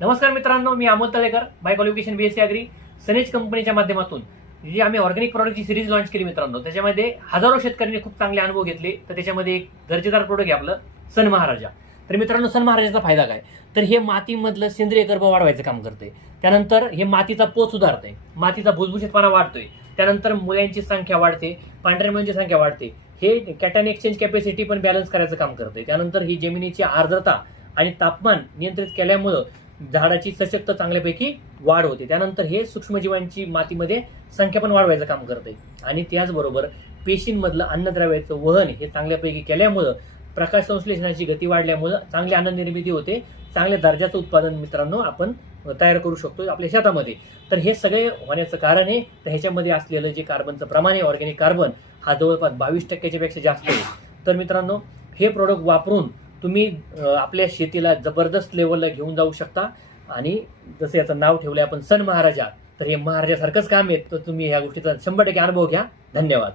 नमस्कार मित्रांनो, मी Amol Talekar, by qualification BSc agri सनेज कंपनीच्या माध्यमातून जी आम्ही ऑर्गॅनिक प्रॉडक्टची सिरीज लॉन्च केली मित्रांनो. त्याच्यामध्ये हजारो शेतकऱ्यांनी खूप चांगले अनुभव घेतले. तर त्याच्यामध्ये एक दर्जेदार प्रोडक्ट आहे आपलं सन महाराजा. तर मित्रांनो, सन महाराजाचा फायदा काय, तर हे मातीमधलं सेंद्रिय कर्ब वाढवायचं काम करते. त्यानंतर हे मातीचा पोत सुधारते, मातीचा भुसभुशीतपणा वाढतोय. त्यानंतर मुळ्यांची संख्या वाढते, पांढऱ्या मुळ्यांची संख्या वाढते. हे कॅटॅन एक्सचेंज कॅपॅसिटी पण बॅलन्स करायचं काम करते. त्यानंतर ही जमिनीची आर्द्रता आणि तापमान नियंत्रित केल्यामुळं झाडाची सशक्त चांगल्यापैकी वाढ होते. त्यानंतर हे सूक्ष्मजीवांची मातीमध्ये संख्या पण वाढवायचं काम करते. आणि त्याचबरोबर पेशींमधलं अन्नद्रव्याचं वहन हे चांगल्यापैकी केल्यामुळं प्रकाश संश्लेषणाची गती वाढल्यामुळं चांगली अन्न निर्मिती होते. चांगल्या दर्जाचं उत्पादन मित्रांनो आपण तयार करू शकतो आपल्या शेतामध्ये. तर हे सगळे होण्याचं कारण आहे, तर ह्याच्यामध्ये असलेलं जे कार्बनचं प्रमाण आहे, ऑर्गॅनिक कार्बन हा जवळपास 22% पेक्षा जास्त आहे. तर मित्रांनो, हे प्रोडक्ट वापरून तुम्ही आपल्या शेतीला जबरदस्त लेवलला घेऊन जाऊ शकता. आणि जसं याचं नाव ठेवलंय आपण सन महाराजा, तर हे महाराजासारखंच काम आहे. तर तुम्ही या गोष्टीचा 100% अनुभव घ्या. धन्यवाद.